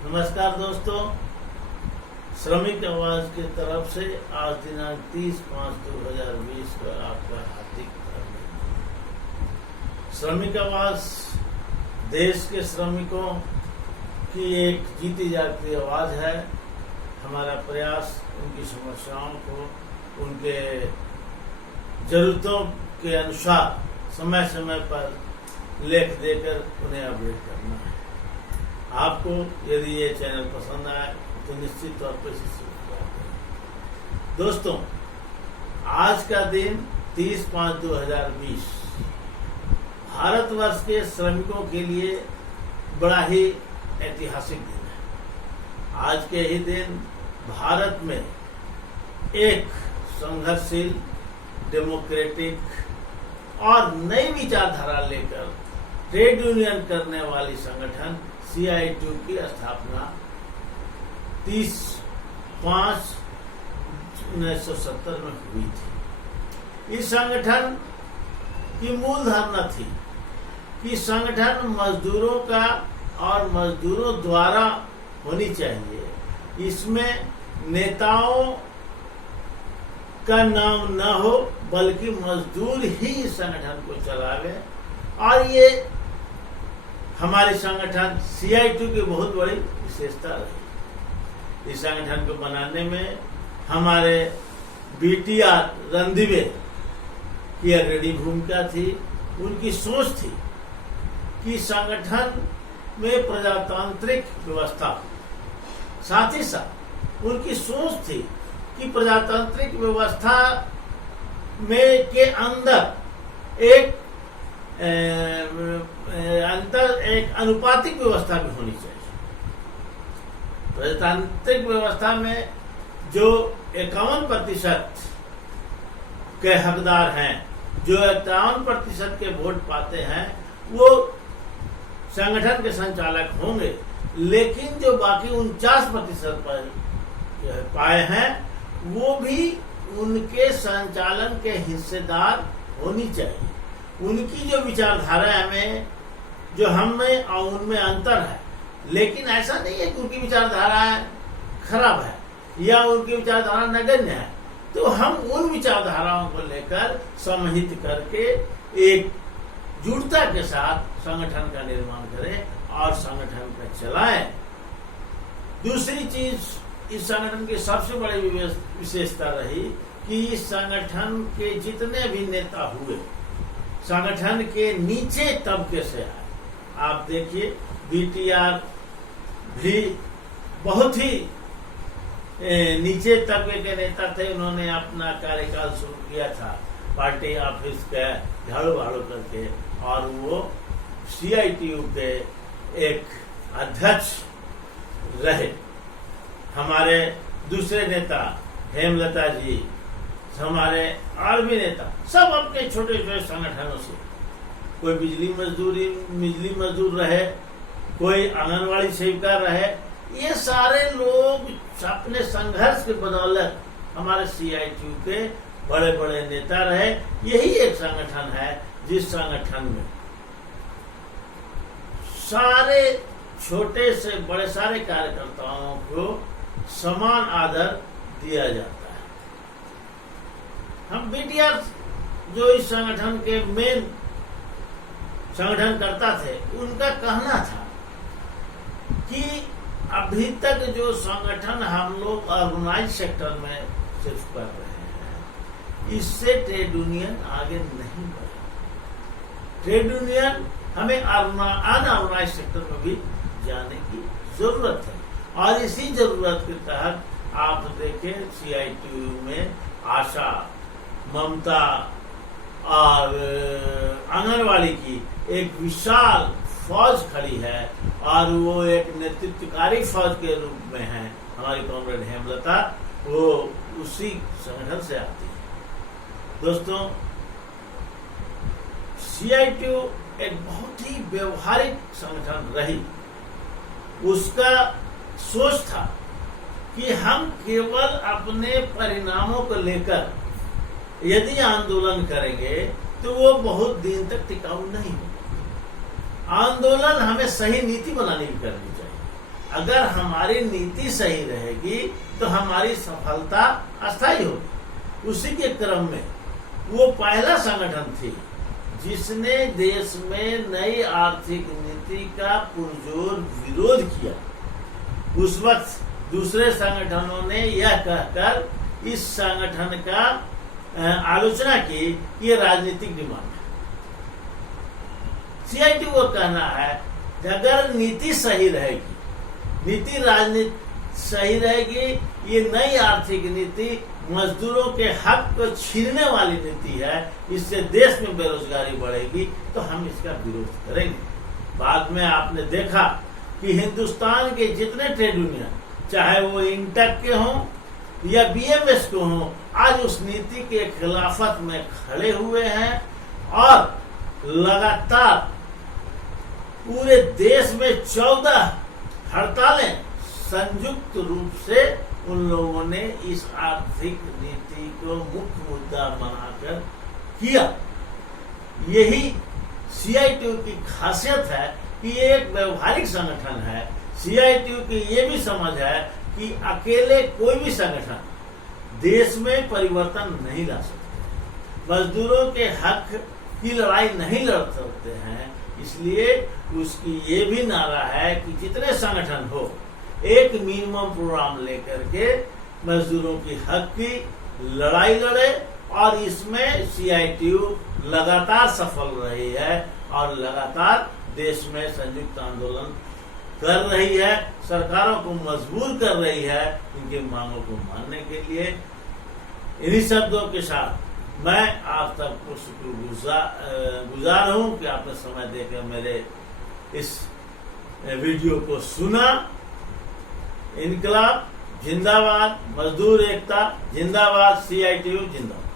नमस्कार दोस्तों, श्रमिक आवाज की तरफ से आज दिनांक 30/5/2020 को आपका हार्दिक अभिनंदन। श्रमिक आवाज देश के श्रमिकों की एक जीती जागती आवाज है। हमारा प्रयास उनकी समस्याओं को उनके जरूरतों के अनुसार समय समय पर लेख देकर उन्हें अपडेट करना है। आपको यदि ये चैनल पसंद आए तो निश्चित तौर पर इसे सब्सक्राइब करें। दोस्तों, आज का दिन 30/5/2020 भारतवर्ष के श्रमिकों के लिए बड़ा ही ऐतिहासिक दिन है। आज के ही दिन भारत में एक संघर्षशील, डेमोक्रेटिक और नई विचारधारा लेकर ट्रेड यूनियन करने वाली संगठन CITU की स्थापना 30/5/1970 में हुई थी। इस संगठन की मूल धारणा थी कि संगठन मजदूरों का और मजदूरों द्वारा होनी चाहिए। इसमें नेताओं का नाम न हो बल्कि मजदूर ही इस संगठन को चलावे। और ये हमारे संगठन CITU की बहुत बड़ी विशेषता रही। इस संगठन को बनाने में हमारे BTR रणदीवे की अग्रणी भूमिका थी। उनकी सोच थी कि संगठन में प्रजातांत्रिक व्यवस्था, साथ ही साथ उनकी सोच थी कि प्रजातांत्रिक व्यवस्था में के अंदर एक अनुपातिक व्यवस्था भी होनी चाहिए। प्रजातांत्रिक व्यवस्था में जो 51% के हकदार हैं, जो 51% के वोट पाते हैं, वो संगठन के संचालक होंगे। लेकिन जो बाकी 49% पर पाए हैं, वो भी उनके संचालन के हिस्सेदार होनी चाहिए। उनकी जो विचारधारा में, जो हम में और उनमें अंतर है, लेकिन ऐसा नहीं है कि उनकी विचारधारा खराब है या उनकी विचारधारा नगण्य है। तो हम उन विचारधाराओं को लेकर समहित करके एक जुटता के साथ संगठन का निर्माण करें और संगठन को चलाएं। दूसरी चीज इस संगठन की सबसे बड़ी विशेषता रही कि इस संगठन के जितने भी नेता हुए संगठन के नीचे तबके से आए। आप देखिए, BTR भी बहुत ही नीचे तबके के नेता थे। उन्होंने अपना कार्यकाल शुरू किया था पार्टी ऑफिस का झाड़ू वाड़ू करके, और वो CITU के एक अध्यक्ष रहे। हमारे दूसरे नेता हेमलता जी, हमारे और भी नेता, सब अपने छोटे छोटे संगठनों से, कोई बिजली मजदूर रहे, कोई आंगनवाड़ी सेविका रहे, ये सारे लोग अपने संघर्ष के बदौलत हमारे CITU के बड़े बड़े नेता रहे। यही एक संगठन है जिस संगठन में सारे छोटे से बड़े सारे कार्यकर्ताओं को समान आदर दिया जाता है। हम BTR जो इस संगठन के मेन संगठन करता थे, उनका कहना था कि अभी तक जो संगठन हम लोग ऑर्गेनाइज सेक्टर में सिर्फ कर रहे हैं, इससे ट्रेड यूनियन आगे नहीं बढ़े। ट्रेड यूनियन हमें अनऑर्गेनाइज सेक्टर में भी जाने की जरूरत है। और इसी जरूरत के तहत आप देखें, CITU में आशा, ममता और आंगनवाड़ी की एक विशाल फौज खड़ी है, और वो एक नेतृत्वकारी फौज के रूप में है। हमारी कॉमरेड हेमलता, वो उसी संगठन से आती है। दोस्तों, CITU एक बहुत ही व्यवहारिक संगठन रही। उसका सोच था कि हम केवल अपने परिणामों को लेकर यदि आंदोलन करेंगे तो वो बहुत दिन तक टिकाऊ नहीं होगा। आंदोलन हमें सही नीति बनानी भी करनी चाहिए। अगर हमारी नीति सही रहेगी तो हमारी सफलता अस्थायी होगी। उसी के क्रम में वो पहला संगठन थी जिसने देश में नई आर्थिक नीति का पुरजोर विरोध किया। उस वक्त दूसरे संगठनों ने यह कहकर इस संगठन का आलोचना की कि ये राजनीतिक डिमांड है। सीआईटी को कहना है कि अगर नीति सही रहेगी, नीति राजनीति सही रहेगी, ये नई आर्थिक नीति मजदूरों के हक को छीनने वाली नीति है, इससे देश में बेरोजगारी बढ़ेगी, तो हम इसका विरोध करेंगे। बाद में आपने देखा कि हिंदुस्तान के जितने ट्रेड यूनियन, चाहे वो इंटक के हों या बीएमएस के हों, आज उस नीति के खिलाफत में खड़े हुए हैं और लगातार पूरे देश में 14 हड़तालें संयुक्त रूप से उन लोगों ने इस आर्थिक नीति को मुख्य मुद्दा बनाकर किया। यही सीआईटीयू की खासियत है कि ये एक व्यवहारिक संगठन है। सीआईटीयू की ये भी समझ है कि अकेले कोई भी संगठन देश में परिवर्तन नहीं ला सकते, मजदूरों के हक की लड़ाई नहीं लड़ सकते हैं। इसलिए उसकी ये भी नारा है कि जितने संगठन हो, एक मिनिमम प्रोग्राम लेकर के मजदूरों की हक की लड़ाई लड़े, और इसमें सीआईटीयू लगातार सफल रही है और लगातार देश में संयुक्त आंदोलन कर रही है, सरकारों को मजबूर कर रही है इनकी मांगों को मानने के लिए। इन्हीं शब्दों के साथ मैं आप सबको शुक्रगुजार हूं कि आपने समय देकर मेरे इस वीडियो को सुना। इनकलाब जिंदाबाद, मजदूर एकता जिंदाबाद, सीआईटीयू जिंदाबाद।